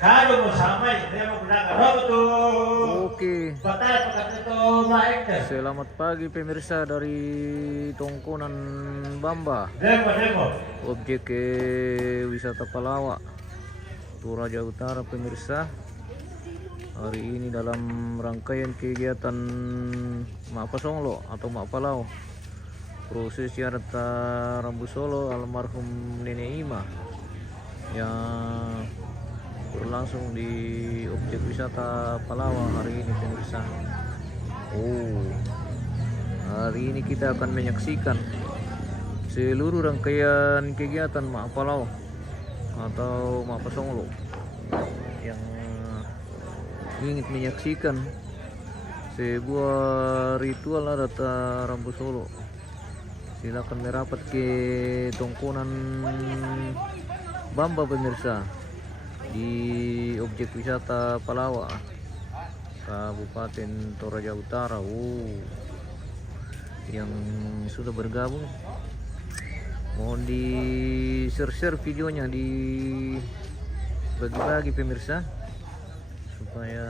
Kalau mau sampai, dia mau gunakan robot tuh. Oke. Batal pakai itu maik deh. Selamat pagi pemirsa dari Tongkonan Bamba. Demo. Objek wisata Palawak, Toraja Utara pemirsa. Hari ini dalam rangkaian kegiatan Mak Pasonglo atau Mak Palau, prosesi adat Rambu Solo almarhum Nenek Ima yang berlangsung di objek wisata Palawak hari ini pemirsa. Hari ini kita akan menyaksikan seluruh rangkaian kegiatan Mak Palau atau Mak Pasonglo. Yang ingin menyaksikan sebuah ritual adat Rambu Solo, silakan merapat ke Tongkonan Bamba pemirsa di objek wisata Palawak, Kabupaten Toraja Utara. Yang sudah bergabung mohon di share videonya, di bagi-bagi pemirsa, supaya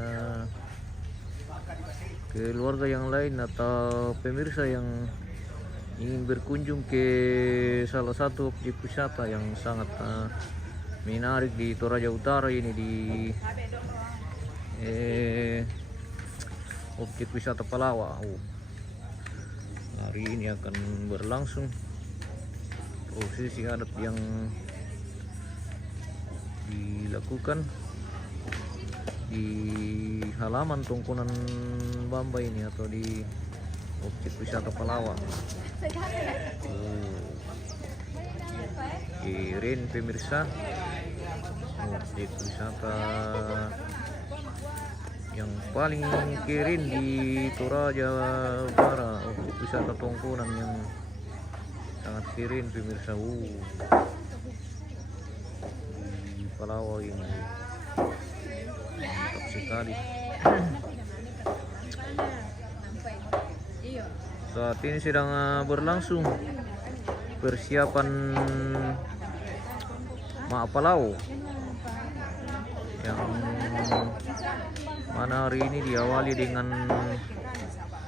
keluarga yang lain atau pemirsa yang ingin berkunjung ke salah satu objek wisata yang sangat menarik di Toraja Utara ini, di objek wisata Palawak. Hari ini akan berlangsung prosesi adat yang dilakukan di halaman Tongkonan Bamba ini atau di objek wisata Palawak. Keren pemirsa, objek wisata yang paling keren di Toraja Utara, objek wisata Tongkonan yang sangat keren pemirsa. Di Palawak ini mantap sekali. Saat ini sedang berlangsung persiapan Mak Palau yang mana hari ini diawali dengan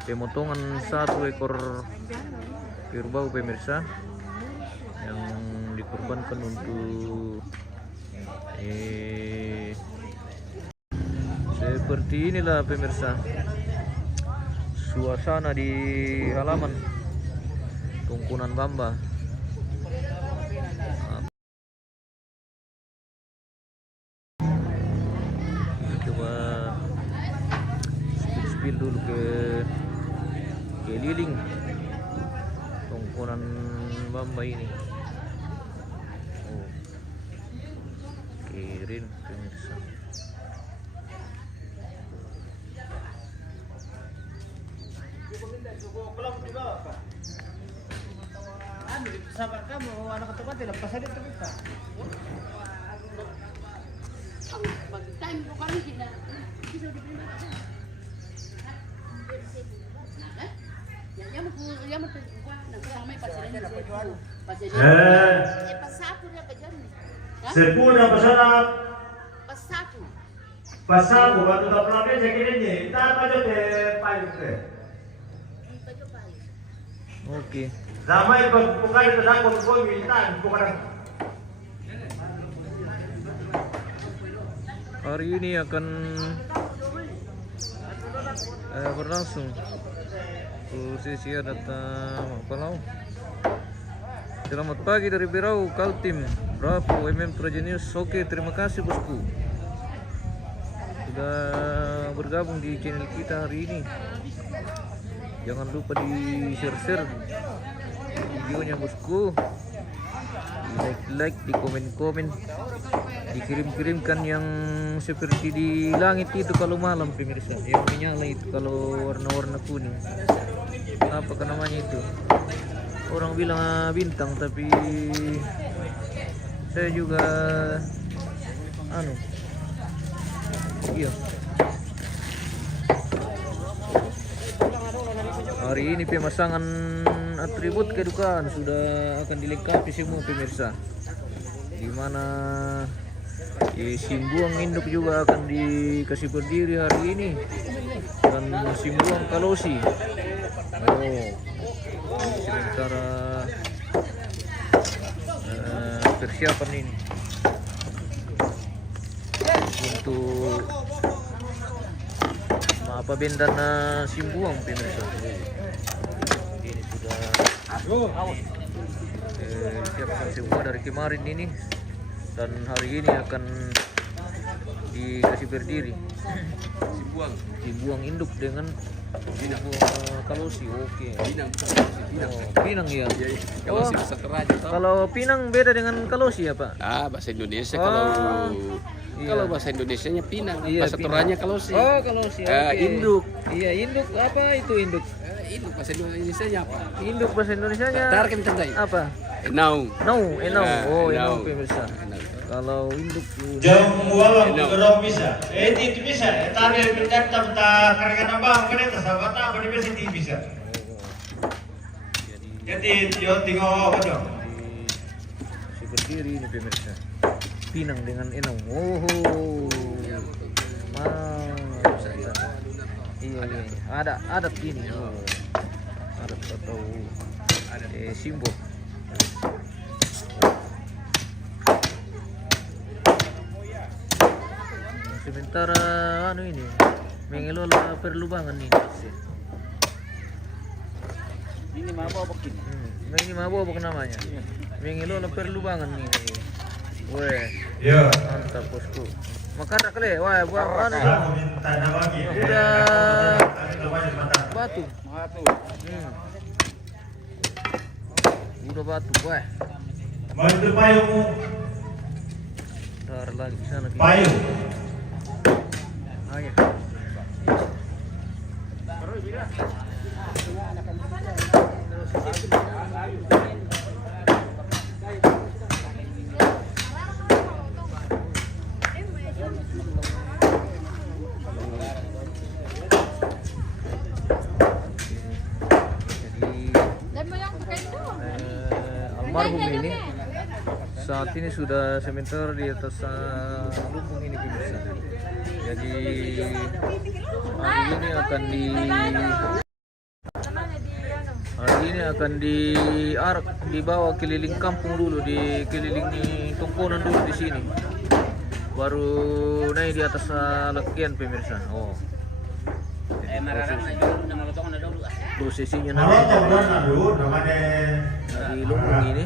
pemotongan satu ekor kerbau pemirsa yang dikorbankan untuk seperti inilah pemirsa suasana di halaman Tongkonan Bamba. Coba spill dulu ke keliling Tongkonan Bamba ini. Keren pemirsa. Sabar kamu, anak ketupat tidak pasal itu kita. Sepuna pasanap. Pasaku waktu tak pernah segini, tak aja deh paling. Oke. Zamai bukan itu dah kau minta bukan. Hari ini akan berlangsung prosesi adat Mak Palau. Selamat pagi dari Berau, Kaltim, Bravo, Toraja News. Oke, terima kasih bosku sudah bergabung di channel kita hari ini. Jangan lupa di share videonya bosku, di like, di komen, dikirimkan yang seperti di langit itu kalau malam pemirsa, yang menyala itu kalau warna-warna kuning. Apa namanya itu? Orang bilang bintang, tapi saya juga iya. Hari ini pemasangan atribut kedukaan sudah akan dilengkapi semua pemirsa, di mana Simbuang induk juga akan dikasih berdiri hari ini, dan Simbuang Kalosi. Sementara persiapan ini untuk apa bendana Simbuang pemirsa. Ini sudah siapkan semua dari kemarin ini, dan hari ini akan dikasih berdiri Simbuang induk dengan Simbuang Kalosi. Oke. Pinang ya. Kalosi bahasa Toraja. Kalau Pinang beda dengan Kalosi ya Pak? Bahasa Indonesia kalau bahasa Indonesianya Pinang, Iya, bahasa Pinang. Toraja Kalosi. Oh, Kalosi. Oke. Induk. Iya, induk apa itu induk? Induk bahasa Indonesianya apa? Induk bahasa Indonesianya Tar kan tandai. apa? Enau. Enau. Oh, enau Enau. pemirsa. Kalau induk Jam muawang gerong bisa. Itu bisa. Tadi pindah tak karena nambah kereta sahabat apa di bisa bisa. Jadi yo tinggal apa dong? si berdiri ini pemirsa. Pinang dengan enau. Iya. Adat ini. Adat atau simbol. Sementara ini mengelola perlubangan ini. Ini mabok ini. Ini mabok namanya. Mengelola perlubangan ini. Weh, Yo. mantap bosku. Makarak le, wah buat anu. Aku minta nama lagi. Udah batu. Udah batu, wah. Bantu payungmu. Ntar lagi di sana. Payung. Ayo. Almarhum ini saat ini sudah sementara di atas lumbung ini pemirsa. Jadi hari ini akan diarak, dibawa keliling kampung dulu, dikelilingi tongkonan dulu di sini, baru naik di atas lakian pemirsa. Prosesinya nanti di lumbung ini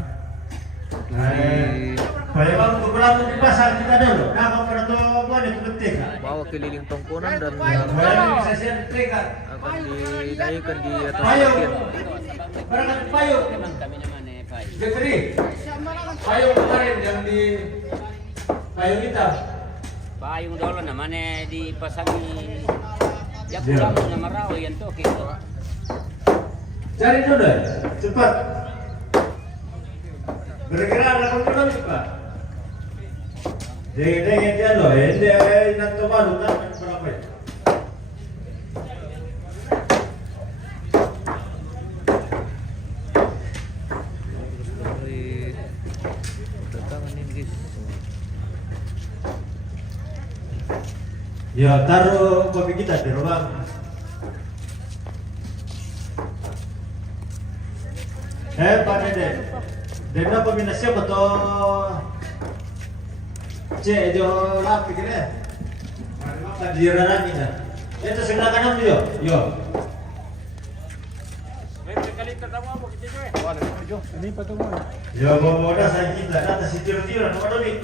bawa keliling tongkonan dan akan dinaikkan di atas lakian. Payung kemarin yang di payung hitam. Payung dulu namanya dipasangi. Ya pulang nama rawa yang tuh gitu. Cari dulu, cepat. Bergerak ada kontrol Pak. Dengan dia loh, dia nanti baru kan berapa? Ya taruh kopi kita di rumah. Pak Dede, Dede peminat siapa toh? Cek jo rapi kira. Kajian lagi dah. Itu sebelah kanan tu yo. Kali ketemu apa kita juga? Ini pertemuan. Ya bawa dah saya kita atas tidur-tidur apa tu ni?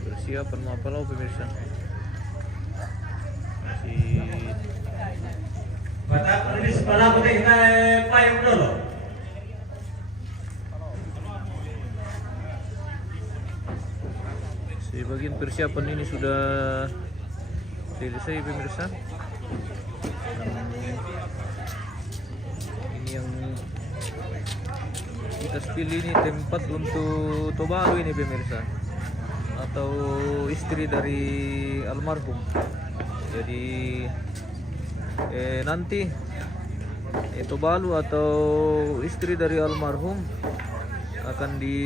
Persiapan Mapalau pemirsa. Masih Batak ini sebelah putih kita payung dulu. Sebagian persiapan ini sudah selesai pemirsa. Ini yang kita pilih ini tempat untuk Tobalu ini pemirsa, atau istri dari almarhum. Jadi nanti Tobalu atau istri dari almarhum akan di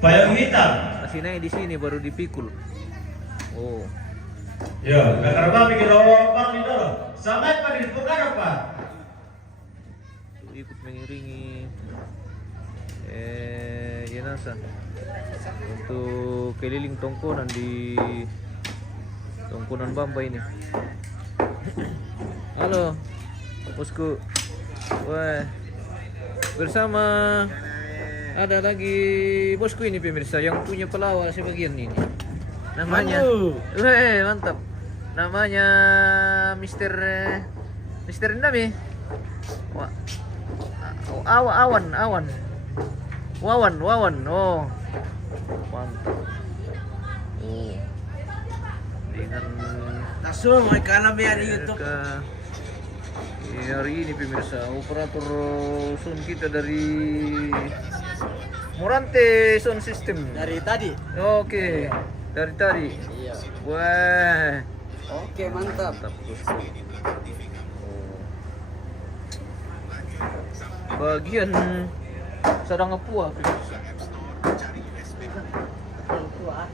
Payung hitam. kasih naik di sini baru dipikul. Oh. Ya, karena Bang bikin lubang di dulu. Sampai pada dibuka apa? Ikut mengiringi jenazah untuk keliling tongkonan di tongkonan Bamba ini. Halo, bosku. Wah, bersama ada lagi bosku ini pemirsa yang punya pelawak sebagian ini. Namanya, weh mantap. Namanya Mister Nami. Wah, Wawan. Oh, mantap. Oh, dengan Langsung mereka biar di YouTube. Hari ini pemirsa operator sound kita dari Morante Sound System. Dari tadi. Oke, dari tadi. Iya. Wah, Oke, mantap. mantap bosku. Bagian sedang ngepua pemirsa.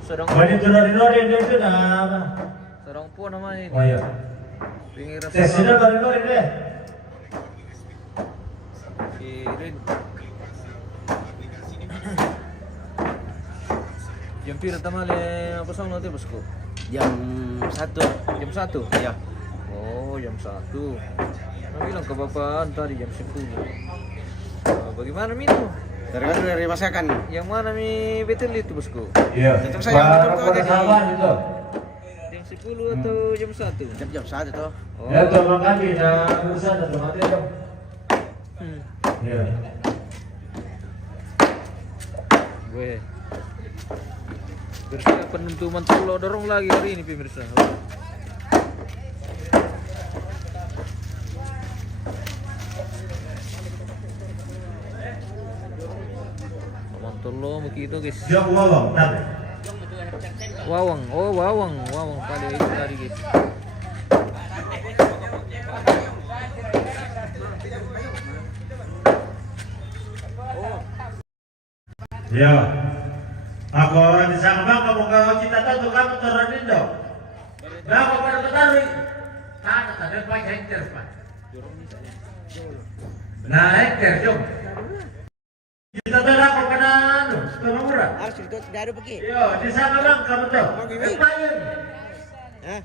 Sedang Banyak nori itu dah. sedang pua namanya ini. Oh iya. Pinggiran Saya sudah nori deh. Kirin. Jam pira tamale apa sama nanti bosku? Jam 1. Jam 1? Iya. Oh, jam 1. Nah, bilang ke bapaan tadi jam 10. Bagaimana minum? Tergantung dari masakan. Yang mana mi betul itu bosku? Iya. Tetap saya yang betul tuh, jadi- sahabat itu. Jam 10 atau jam 1? Jam 1 tuh. Oh. Ya tuh makan kita urusan atau mati dong. Hmm. Iya. Gue persiapan untuk mantolo dorong lagi hari ini pemirsa. Mantolo begitu guys. Jok wawang tadi. Wawang, oh wawang pada itu tadi guys. Ya. Aku di sana bang, kamu kau cita tahu kamu turunin dong. Nah, aku pada petani. Tanah ada 5 hektar pak. Nah hektar jom. Kita tahu aku pada anu, tolong murah. Harus itu tidak ada pergi. Yo, di sana bang, kamu tahu. Lumayan. Hah?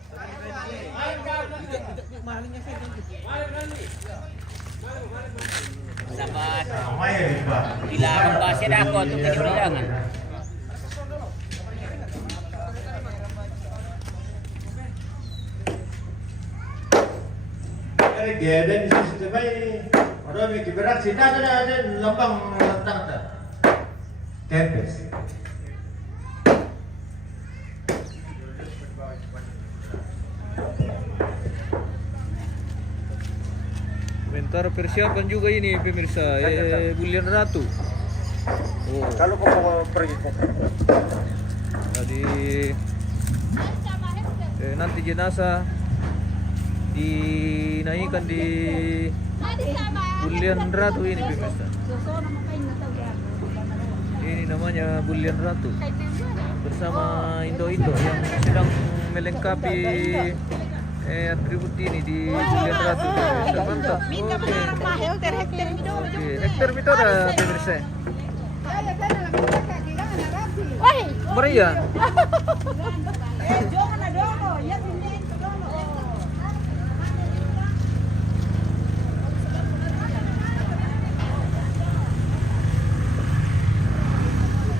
Sahabat, Lumayan pak. dilarang bahasa dah aku untuk jadi undangan. Gede di situ bayi. Orang mikir berat sih, ada lambang lantang tak. Tempes. Sementara persiapan juga ini pemirsa, Bulian Ratu. Oh, Kalau kau mau pergi kok. jadi nanti jenazah dinaikkan di Bulian Ratu ini pemirsa. Ini namanya Bulian Ratu bersama Indo-Indo yang sedang melengkapi atribut ini di Bulian Ratu pemirsa. Mantap. Oke, hektar itu ada pemirsa. Maria.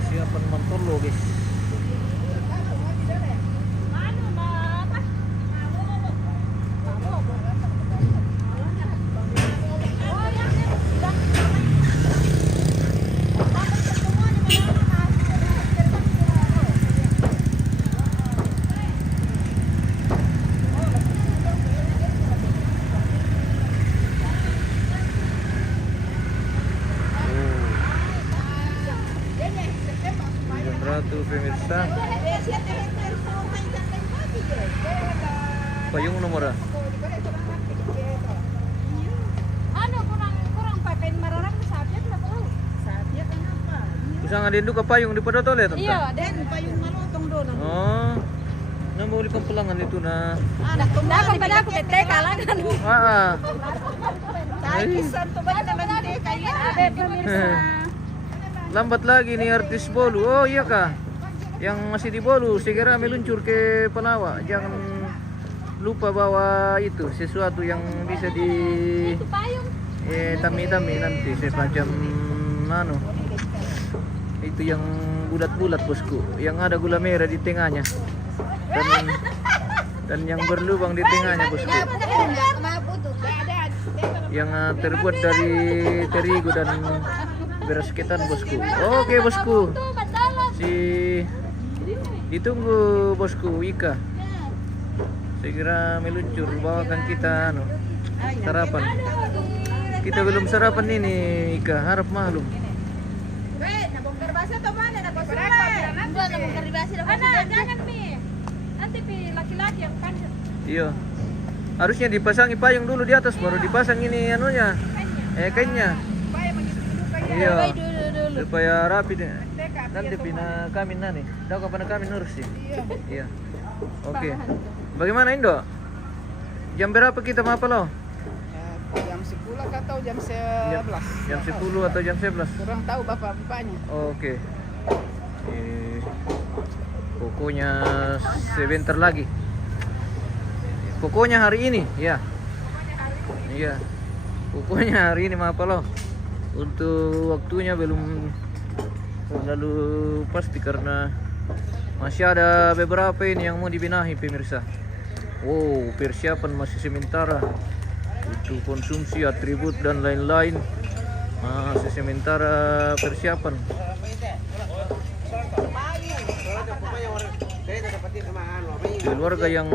Siapan mantolo guys. satu pemirsa. Payung nomor Ano kurang papen mararang sabiat na po. Sabiat apa? Usang adin ka payung di pada toilet tante. Iya, den payung malutong doon. Oh. Namuli kang pulangan itu na. Anak tumdakan pa ako kay kalangan. Ah. Ay, kisan to ba naman di kaya abe pemirsa. Lambat lagi nih artis Bolu. Oh iya kah? Yang masih di Bolu segera meluncur ke Palawa. Jangan lupa bawa itu sesuatu yang bisa di Itu payung. tami-tami nanti semacam anu. Itu yang bulat-bulat bosku, yang ada gula merah di tengahnya. Dan yang berlubang di tengahnya bosku. Yang terbuat dari terigu dan beras ketan bosku. Oke bosku. Ditunggu bosku Ika. Segera meluncur bawakan kita sarapan. Kita belum sarapan ini Ika, harap maklum. Nabongkar basa to mana na basa. Enggak nabongkar basa daw. Ana, jangan mi. Nanti pi laki-laki yang kan. Iya. Harusnya dipasangi payung dulu di atas baru dipasang ini anunya. Kainnya. Iya. Supaya rapi deh. Nanti pina kami nani. Dah kapan kami nurus sih. Iya. Oke. Bagaimana Indo? Jam berapa kita mapalo? Jam 10 atau jam 11? Jam 10 atau jam 11? Kurang tahu bapak-bapaknya. Oke. Pokoknya sebentar lagi. Pokoknya hari ini, ya. Iya. Pokoknya hari ini mapalo. Untuk waktunya belum terlalu pasti karena masih ada beberapa ini yang mau dibenahi pemirsa. Wow, persiapan masih sementara untuk konsumsi atribut dan lain-lain. Masih sementara persiapan. Keluarga yang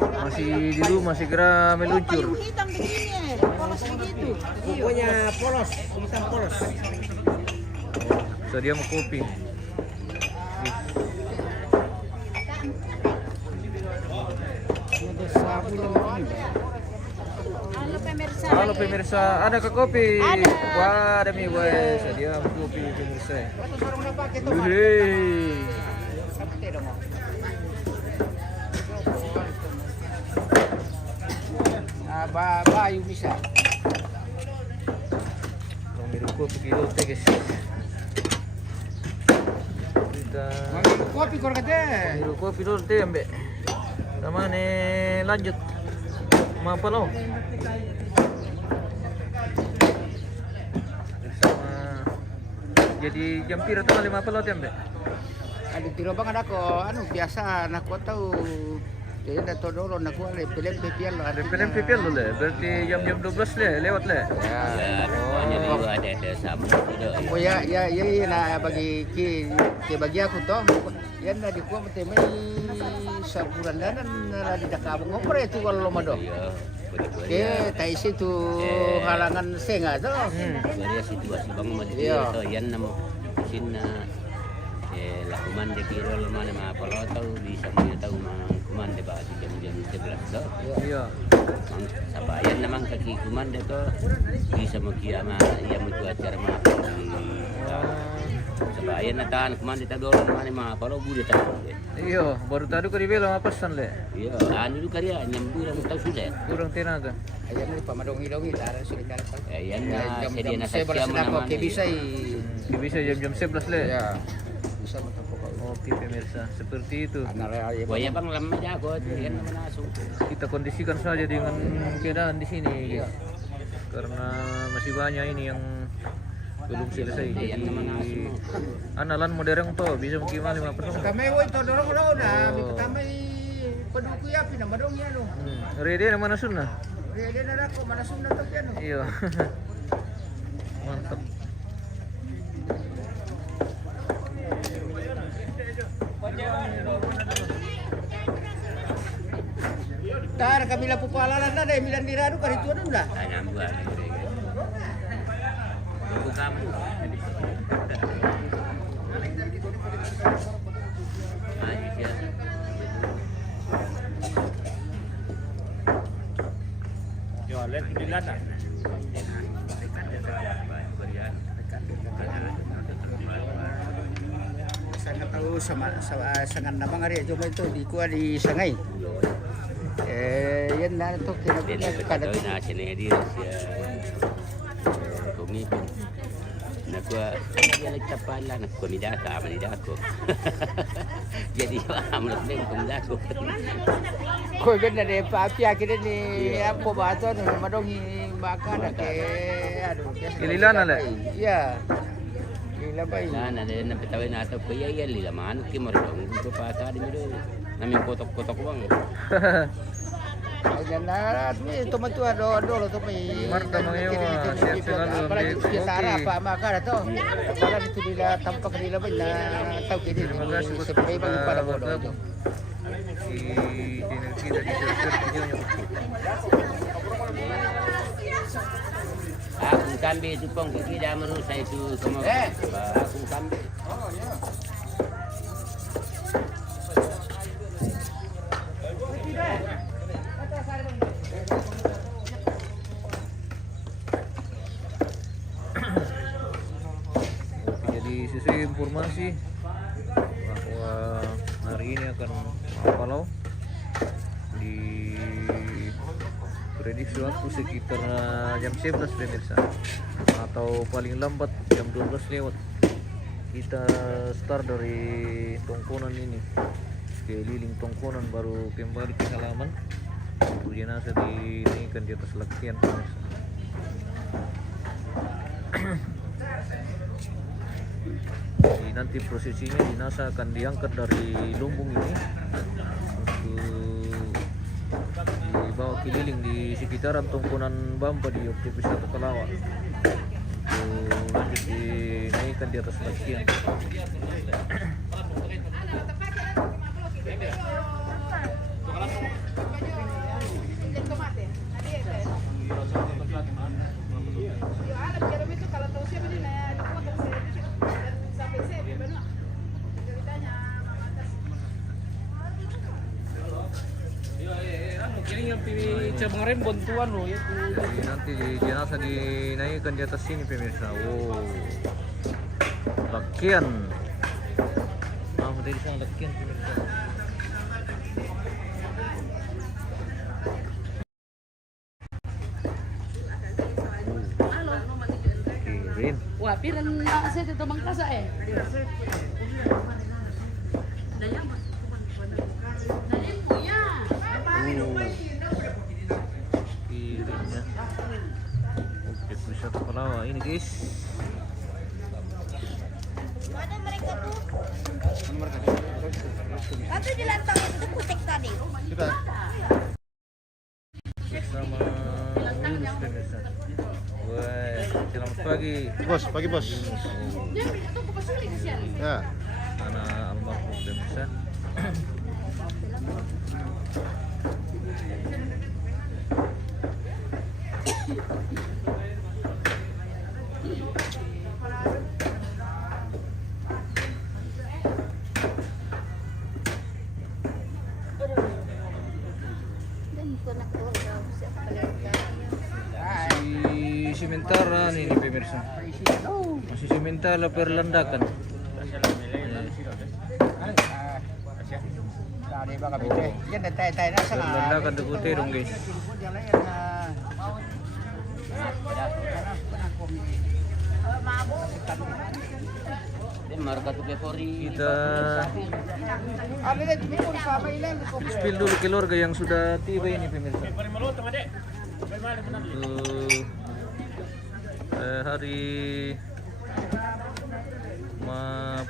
masih di rumah segera meluncur. Hitam begini, polos begitu. Pokoknya polos, hitam polos. Sedia mau kopi. Halo pemirsa. Halo pemirsa, ada ke kopi? Ada. Wah, ada mie wes. Sedia mau kopi pemirsa. Wih. Bayu bisa. Mau minum kopi kilo teh guys. Kita Manggil kopi kor kate. minum kopi dulu teh ambek. Sama nih lanjut. Apa lo? Bersama. Jadi jam pira tengah 5 apa lo teh ambek? Ada tiro bang ada ko anu biasa anak ko tahu. Jadi ada todoro nak ko le pelem pepian lo Ada film PPL lo le. Berarti jam-jam 12 le lewat le. Ya. Pokoknya juga ada sama. Oh ya na bagi ki bagi aku toh. Yan na di ko mate may sa bulandanan na di dakabong ngopre itu kalau lo mado. Iya, begitu Ke tai situ halangan senga toh. Dari situasi bang mati Iya. to yan na mo sinna lakuman de kiro mana ma palo tahu bisa mo tahu kuman de ba di jam 11 do. Iya. Sabayan namang kaki kuman de to bisa mo kiama iya mo acara ma sabayan na tan kuman de ta do mana ma palo bude ta. Iya, baru tadi ko dibilang apa pesan le. Iya, anu karya nyambu lang tahu sudah. Kurang tenaga. Ayan ni pamadongi-dongi lara sulit kali. Ayan na sedia na Saya balas sakya na ko naman. ke bisa Bisa jam-jam 11 le. ya. Bisa matapok. Oke pemirsa, seperti itu. Anara ya. Waya bang lama jago yan naman aso. Kita kondisikan saja dengan keadaan di sini guys. Karena masih banyak ini yang belum selesai. Jadi analan modern to bisa mungkin 5%. Kami wo ito dorong lo na bitamay paduku ya pinamadong yan no. Ready na mana sunna? Ready na ako manasuna to yan no. Iya. Mantap. Tar kabila po palalan na dahil milan dirado karito na nula. Tanya buat. Buku kamu. sangan namang hari cuma itu di kuah di Sangay. Yan na ito Then kinabuhi kada kada na sinedi siya kumipin. Nakuha, kaya nagtapala, nagkumidaka, manidako. Jadi, amulat na yung kumidako. Koi ganda de papia kira ni apa bato ni madongi baka na ke aduh Ililan ala? Iya. Lila bay. Na din napitawin nato ko iya lila manok ki mo rin ko pa sa di mo do namin kotok-kotok bang. Ayan na ni tomato do lo to may Marta mga yun, siya selalu ambil Kita Sara kopi. pa maka na to. Pala dito nila tampak nila bay na tao kini. Terima kasih buat Sebagai bang pada bodo. bergabung di channel kita di Sir videonya. Akong kambi itu pong kikida merusa itu sama akong kambi. Oke, jadi sisi informasi bahwa hari ini akan Palau di prediksi waktu sekitar jam 11 pemirsa atau paling lambat jam 12 lewat kita start dari Tongkonan ini keliling Tongkonan baru kembali ke halaman untuk jenazah dinaikkan di atas lakian pemirsa. Jadi nanti prosesinya jenazah akan diangkat dari lumbung ini untuk dibawa keliling di sekitaran Tongkonan Bamba di objek wisata Kalawa untuk lanjut dinaikkan di atas lakian. Cabang rem bantuan loh ya. Jadi nanti jenazah dinaikkan di atas sini pemirsa. Wow, lakian. Dari sana lakian pemirsa. Kirin. Wah, piran saya itu mangkasa eh. Kirinnya. Objek wisata Kalawa ini guys. Mana mereka tuh? Kan tuh di lantang itu kutek tadi. Bersama Yunus pemirsa. Wah, selamat pagi. Bos, pagi bos. Dia itu ke pasuli kasihan. Ya. Anak almarhum pemirsa. Si sementara ini pemirsa. Masih sementara perlandakan. Dari baka bite. Yan na tay na sa. Perlandakan debutnya dong guys. Then marka tu kepori. Kita Ano na mo sa may ilan ko. spill dulu keluarga yang sudah tiba ini pemirsa. Hari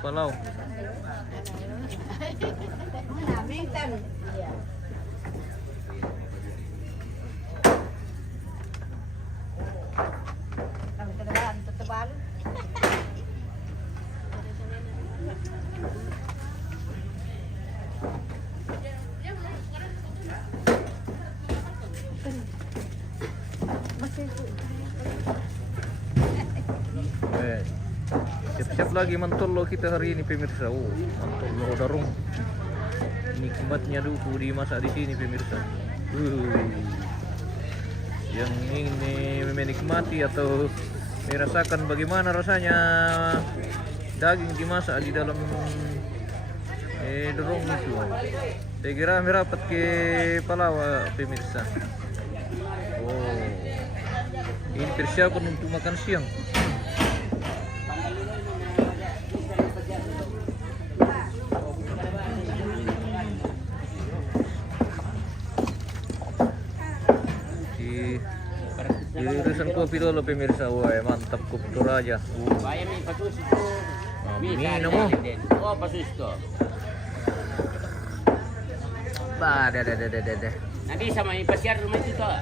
Palau. Siap-siap lagi mantolo kita hari ini pemirsa. Oh, mantolo darung. Nikmatnya duku dimasak di sini pemirsa. Yang ingin menikmati atau merasakan bagaimana rasanya daging dimasak di dalam dorong itu. Saya kira merapat ke Palawa pemirsa. Oh, ini persiapan untuk makan siang. Irisan kopi dulu pemirsa. Wah, mantap kopi Toraja. Bayam ni pasus itu. Minum mo. Oh, pasus itu. Bah, dah. Nanti sama impasiar rumah itu toh.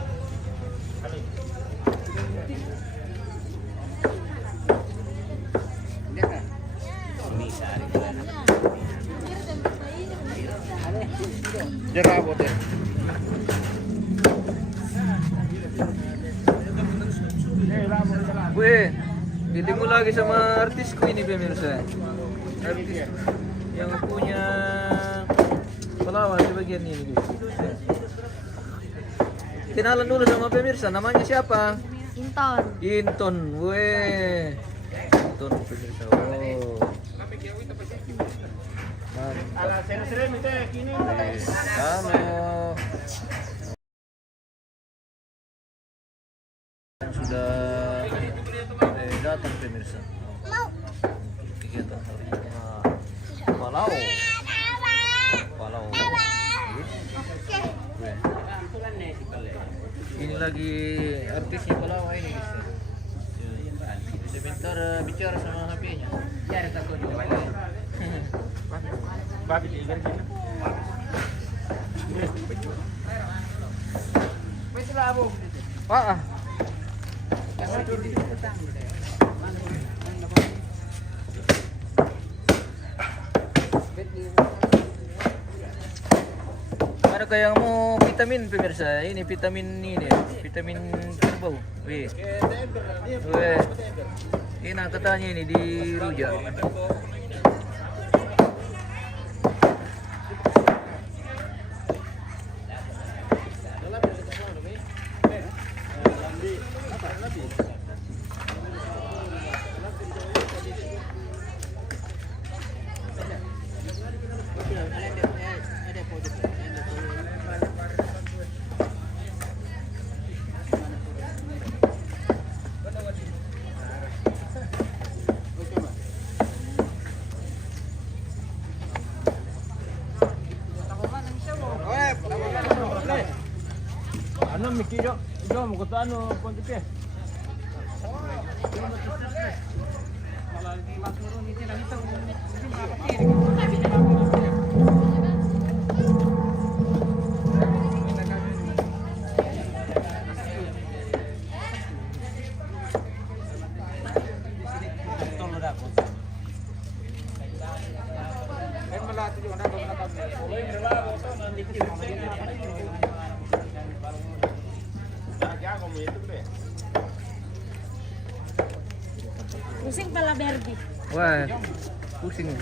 Jerabo deh. Weh, ketemu lagi sama artisku ini pemirsa. Artis yang punya Palawan di bagian ini. Kenalan dulu sama pemirsa, namanya siapa? Inton. Inton, weh. Inton pemirsa. Oh. Halo. Sudah datang pemirsa. Kegiatan hari ini Palau. Ini lagi artisnya Palau ini guys. Sebentar bicara sama HP-nya. Ya ada takut juga. Babi di sini. Pak. Ada yang mau vitamin pemirsa, ini vitamin ini, vitamin kerbau. Wih, enak katanya ini di rujak. Ano mikiro? Ikaw mo kuto ano konti pe. Pusing pala Berbi. Wah, pusing.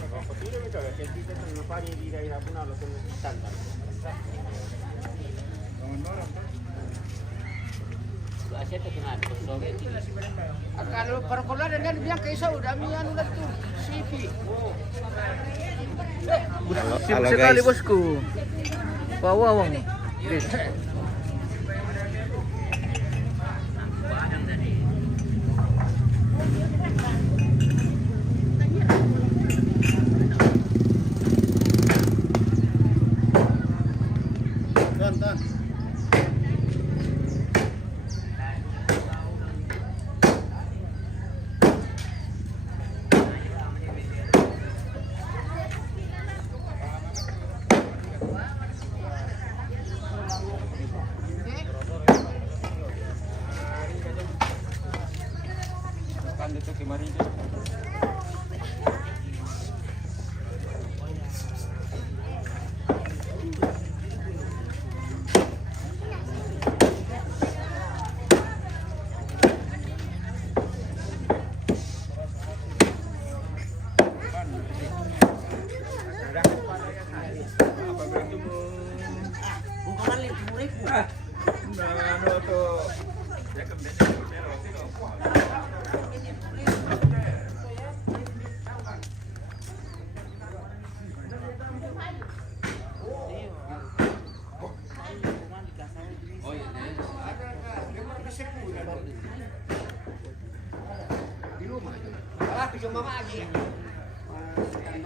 Kalau perkola dan bilang kayak saya udah mian udah tuh CV. Sibuk sekali bosku. Pak Wawang.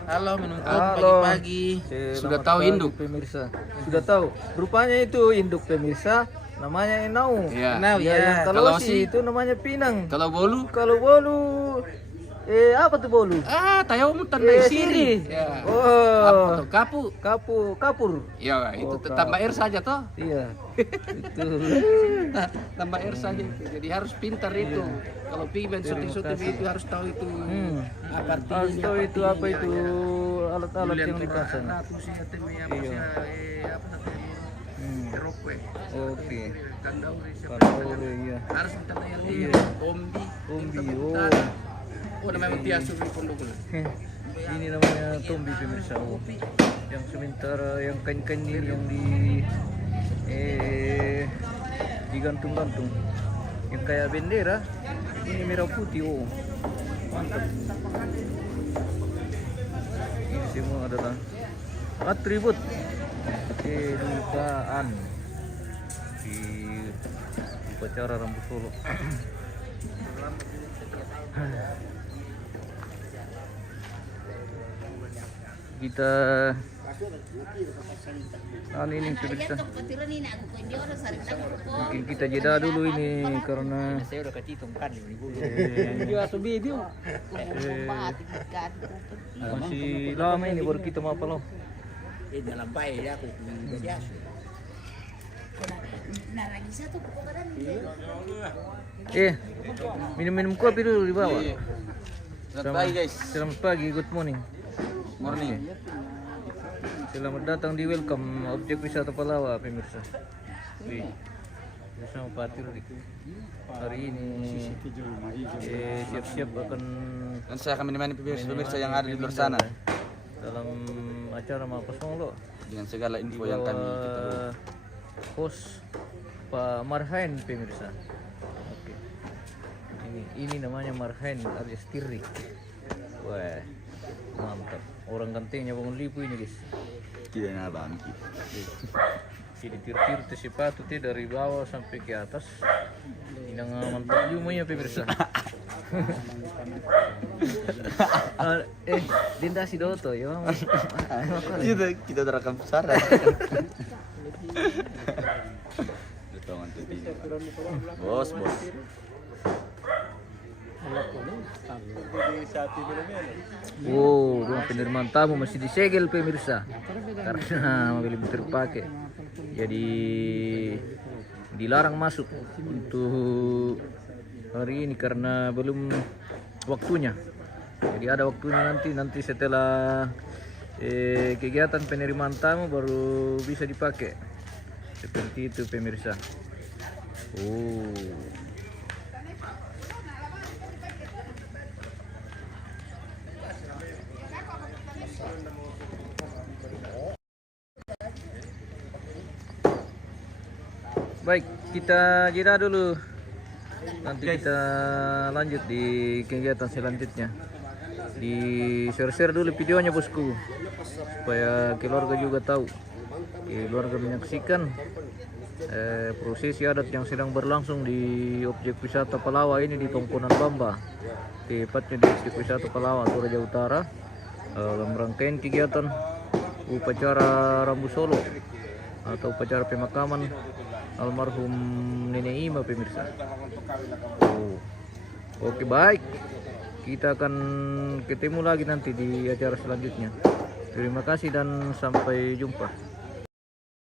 Halo, minum kopi Halo. pagi-pagi. Sudah Selamat tahu pagi, induk? pemirsa. Sudah tahu. Rupanya itu induk pemirsa. Namanya Enau. Iya. Enau ya. Yang Kalau kalau si- itu namanya Pinang. Kalau bolu? Kalau bolu, apa tuh bolu? Tayo mo tanda Siri. siri. Ya. Apa Oh, tuh? Kapu. kapur. Ya, itu Oh, tambah air saja toh. Iya. Itu. Tambah air saja. Jadi harus pintar itu. Kalau pigmen syuting-syuting itu harus tahu itu. Apa artinya? Harus tahu itu apa itu alat-alat yang dipasang. Iya. Oke. Kalau iya. Harus minta tayar dia. Iya. Ombi. Ombi. Oh, namanya tiasu di pondok. Ini namanya tombi pemirsa. Yang sementara yang kain-kain ini yang digantung-gantung. Yang kayak bendera. Ini merah putih. Oh. Mantap. Ini semua adalah atribut kedukaan di upacara Rambu Solo. Kita ini pemirsa. Mungkin kita jeda dulu ini karena Saya udah kecitung kan ini. masih lama ini baru kita mau apa loh. Dalam bayi ya aku biasa. Nah, lagi satu pokoknya. Minum-minum kopi dulu di bawah. Selamat pagi, guys. Selamat pagi, good morning. Morning. Selamat datang di Welcome Objek Wisata Palawa, pemirsa. Wih, bersama Pak Tirli. Hari ini siap-siap akan Dan saya akan menemani pemirsa yang ada di luar sana dalam acara Mapes Solo. dengan segala info yang kami ketahui. Host Pak Marhain, pemirsa. Oke. Ini namanya Marhain alias Tirli. Wah, mantap. Orang gantengnya bangun lipu ini, guys. Tidak nabang. Jadi tir-tir tuh sepatu teh dari bawah sampai ke atas. Ini mantap juga ya pemirsa. Dinda si Doto ya. Kita terekam besar. Bos. Wow, rumah penerimaan tamu masih disegel pemirsa karena mobil belum terpakai. Jadi dilarang masuk untuk hari ini karena belum waktunya. Jadi ada waktunya nanti setelah kegiatan penerimaan tamu baru bisa dipakai. Seperti itu pemirsa. Oh. Baik, kita jeda dulu. Nanti kita lanjut di kegiatan selanjutnya. Di share dulu videonya bosku, supaya keluarga juga tahu. Keluarga menyaksikan prosesi adat yang sedang berlangsung di objek wisata Palawa ini di Tongkonan Bamba, tepatnya di objek wisata Palawa Toraja Utara, dalam rangkaian kegiatan upacara Rambu Solo atau upacara pemakaman almarhum Nenek Ima pemirsa. Oke, baik, kita akan ketemu lagi nanti di acara selanjutnya. Terima kasih dan sampai jumpa.